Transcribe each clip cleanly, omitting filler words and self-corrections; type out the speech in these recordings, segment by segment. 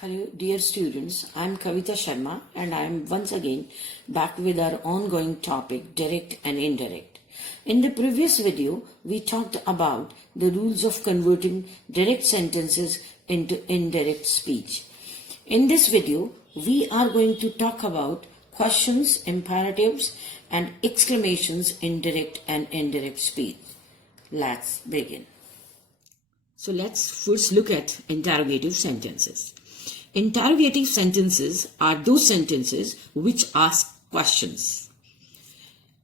Hello dear students, I am Kavita Sharma and I am once again back with our ongoing topic direct and indirect. In the previous video, we talked about the rules of converting direct sentences into indirect speech. In this video, we are going to talk about questions, imperatives and exclamations in direct and indirect speech. Let's begin. So let's first look at interrogative sentences. Interrogative sentences are those sentences which ask questions.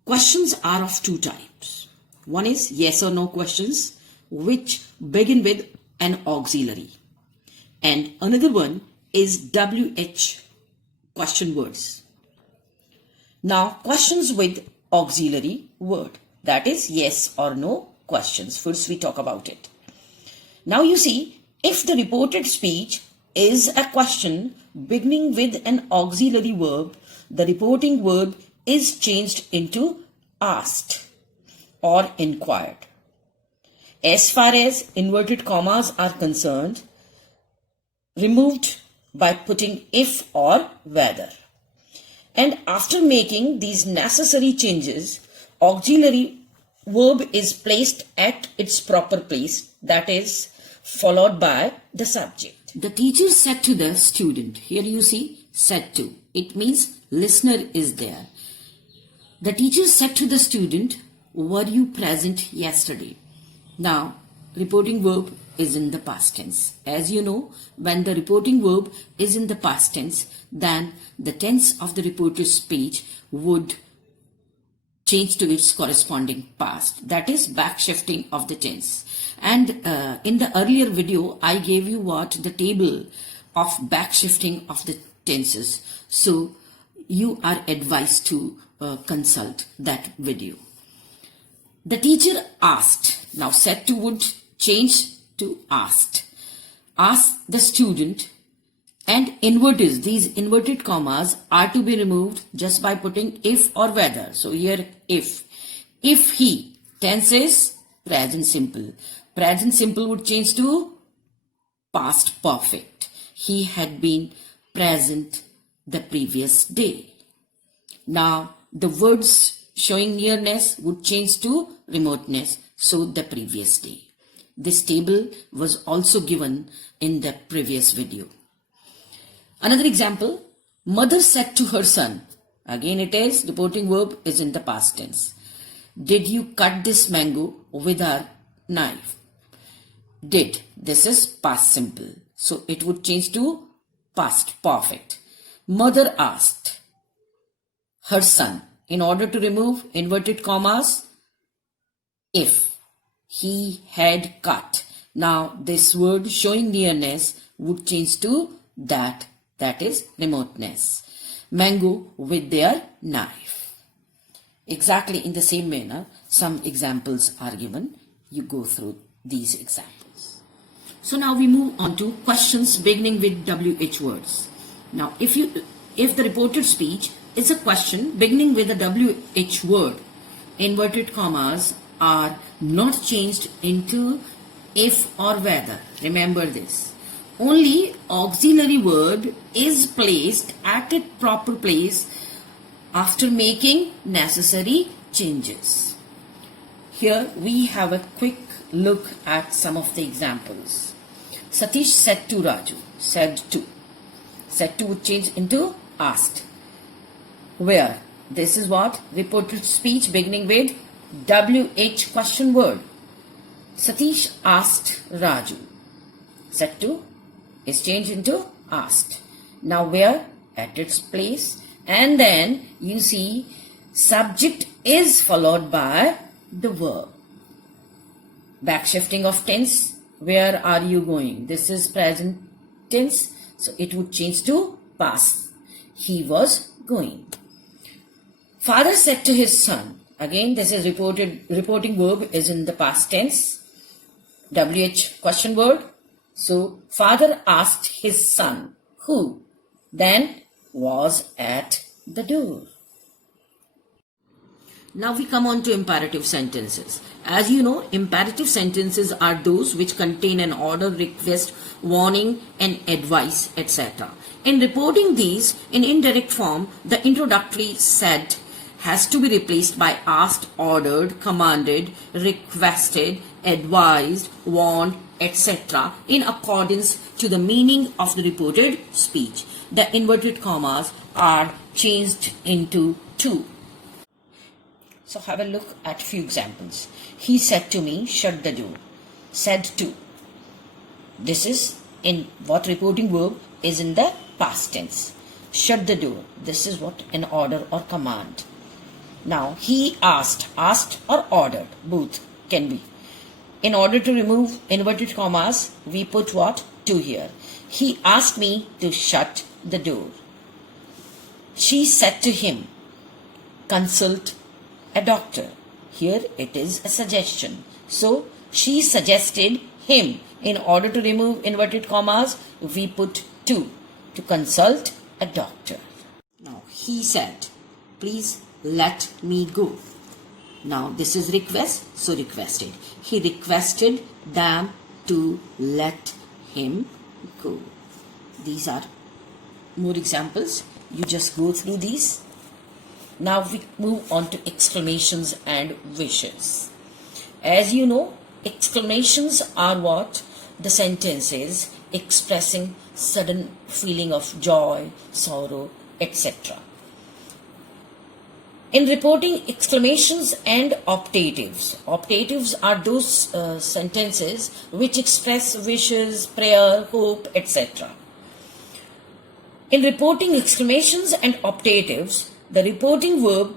Questions are of two types. One is yes or no questions, which begin with an auxiliary. And another one is WH question words. Now, questions with auxiliary word, that is yes or no questions. First, we talk about it. Now, you see, if the reported speech is a question beginning with an auxiliary verb, the reporting verb is changed into asked or inquired. As far as inverted commas are concerned, removed by putting if or whether. And after making these necessary changes, auxiliary verb is placed at its proper place, that is, followed by the subject. The teacher said to the student, here you see said to, it means listener is there. The teacher said to the student, were you present yesterday? Now, reporting verb is in the past tense. As you know, when the reporting verb is in the past tense, then the tense of the reported speech would change to its corresponding past. That is backshifting of the tense. And in the earlier video, I gave you the table of backshifting of the tenses. So you are advised to consult that video. The teacher asked. Now said to would change to asked. Asked the student, and these inverted commas are to be removed just by putting if or whether. So here if he, tense is present simple. Present simple would change to past perfect. He had been present the previous day. Now the words showing nearness would change to remoteness. So the previous day. This table was also given in the previous video. Another example, mother said to her son. Again it is, reporting verb is in the past tense. Did you cut this mango with a knife? Did. This is past simple. So it would change to past perfect. Mother asked her son. In order to remove inverted commas, if he had cut. Now this word showing nearness would change to that is remoteness. Mango with their knife. Exactly in the same manner, some examples are given. You go through these examples. So now we move on to questions beginning with WH words. Now if the reported speech is a question beginning with a WH word, inverted commas are not changed into if or whether. Remember this. Only auxiliary word is placed at its proper place after making necessary changes. Here we have a quick look at some of the examples. Satish said to Raju. Said to. Said to would change into asked. Where? This is what? Reported speech beginning with WH question word. Satish asked Raju. Said to is changed into asked. Now where? At its place. And then you see subject is followed by the verb. Backshifting of tense. Where are you going? This is present tense. So it would change to past. He was going. Father said to his son. Again, this is reporting verb is in the past tense. WH question word. So, father asked his son, who then was at the door. Now we come on to imperative sentences. As you know, imperative sentences are those which contain an order, request, warning, and advice, etc. In reporting these in indirect form, the introductory said has to be replaced by asked, ordered, commanded, requested, advised, warned, etc. in accordance to the meaning of the reported speech. The inverted commas are changed into two. So have a look at few examples. He said to me, shut the door. Said to. This is in what reporting verb is in the past tense. Shut the door. This is what an order or command. Now he asked or ordered, both can be. In order to remove inverted commas, we put what? To here. He asked me to shut the door. She said to him, consult a doctor. Here it is a suggestion. So she suggested him. In order to remove inverted commas, we put to consult a doctor. Now he said, please let me go. Now this is request, so requested. He requested them to let him go. These are more examples. You just go through these. Now we move on to exclamations and wishes. As you know, exclamations are what? The sentences expressing sudden feeling of joy, sorrow, etc. In reporting exclamations and optatives. Optatives are those sentences which express wishes, prayer, hope, etc. In reporting exclamations and optatives, the reporting verb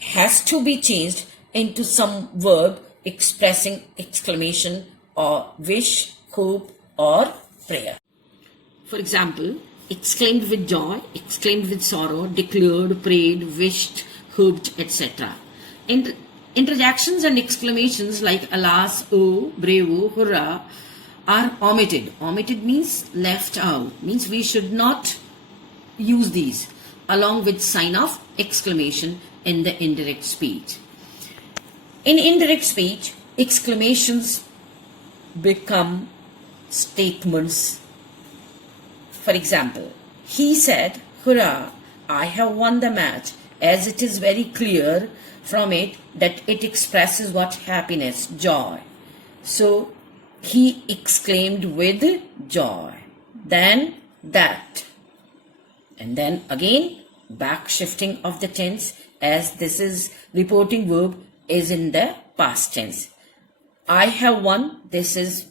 has to be changed into some verb expressing exclamation or wish, hope, or prayer. For example, exclaimed with joy, exclaimed with sorrow, declared, prayed, wished, hoped, etc. Interjections and exclamations like alas, oh, bravo, hurrah are omitted. Omitted means left out, means we should not use these along with sign of exclamation in the indirect speech. In indirect speech, exclamations become statements. For example, he said, hurrah, I have won the match, as it is very clear from it that it expresses what? Happiness, joy. So, he exclaimed with joy. Then that. And then again, back shifting of the tense, as this is reporting verb is in the past tense. I have won, this is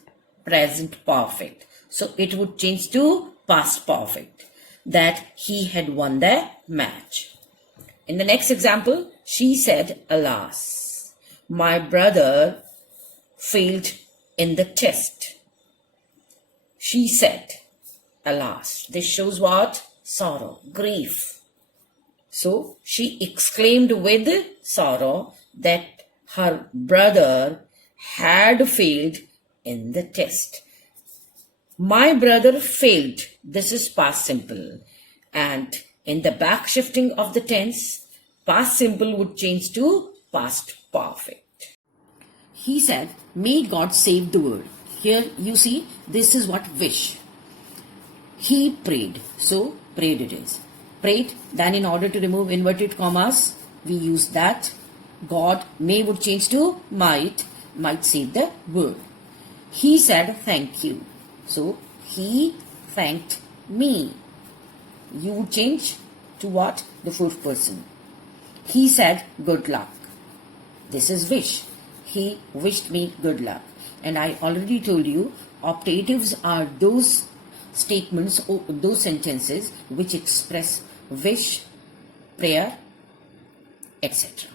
present perfect. So it would change to past perfect, that he had won the match. In the next example, she said, alas, my brother failed in the test. She said, alas. This shows what? Sorrow, grief. So she exclaimed with sorrow that her brother had failed in the test. My brother failed. This is past simple. And in the back shifting of the tense, past simple would change to past perfect. He said, may God save the world. Here you see, this is what wish. He prayed. So prayed it is. Prayed, then in order to remove inverted commas, we use that. God, may would change to might save the world. He said, thank you. So, he thanked me. You would change to what? The fourth person. He said, good luck. This is wish. He wished me good luck. And I already told you, optatives are those statements or those sentences which express wish, prayer, etc.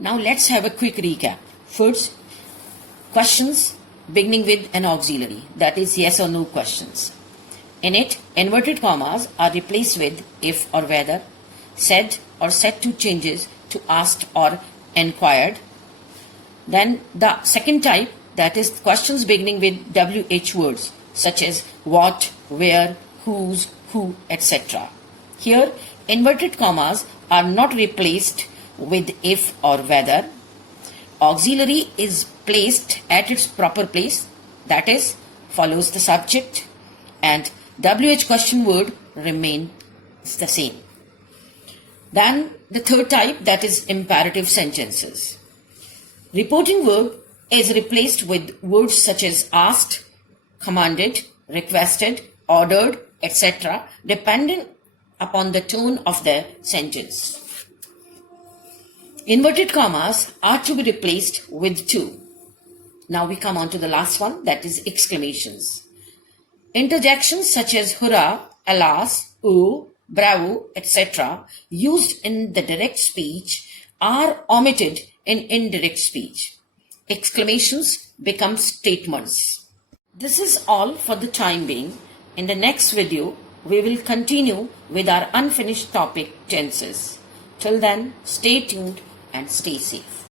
Now let's have a quick recap. First, questions beginning with an auxiliary, that is yes or no questions. In it, inverted commas are replaced with if or whether, said or said to changes to asked or inquired. Then the second type, that is questions beginning with WH words such as what, where, whose, who, etc. Here, inverted commas are not replaced with if or whether. Auxiliary is placed at its proper place, that is, follows the subject, and WH question word remains the same. Then the third type, that is imperative sentences. Reporting verb is replaced with words such as asked, commanded, requested, ordered, etc., depending upon the tone of the sentence. Inverted commas are to be replaced with to. Now we come on to the last one, that is exclamations. Interjections such as hurrah, alas, oh, bravo, etc., used in the direct speech are omitted in indirect speech. Exclamations become statements. This is all for the time being. In the next video, we will continue with our unfinished topic, tenses. Till then, stay tuned and stay safe.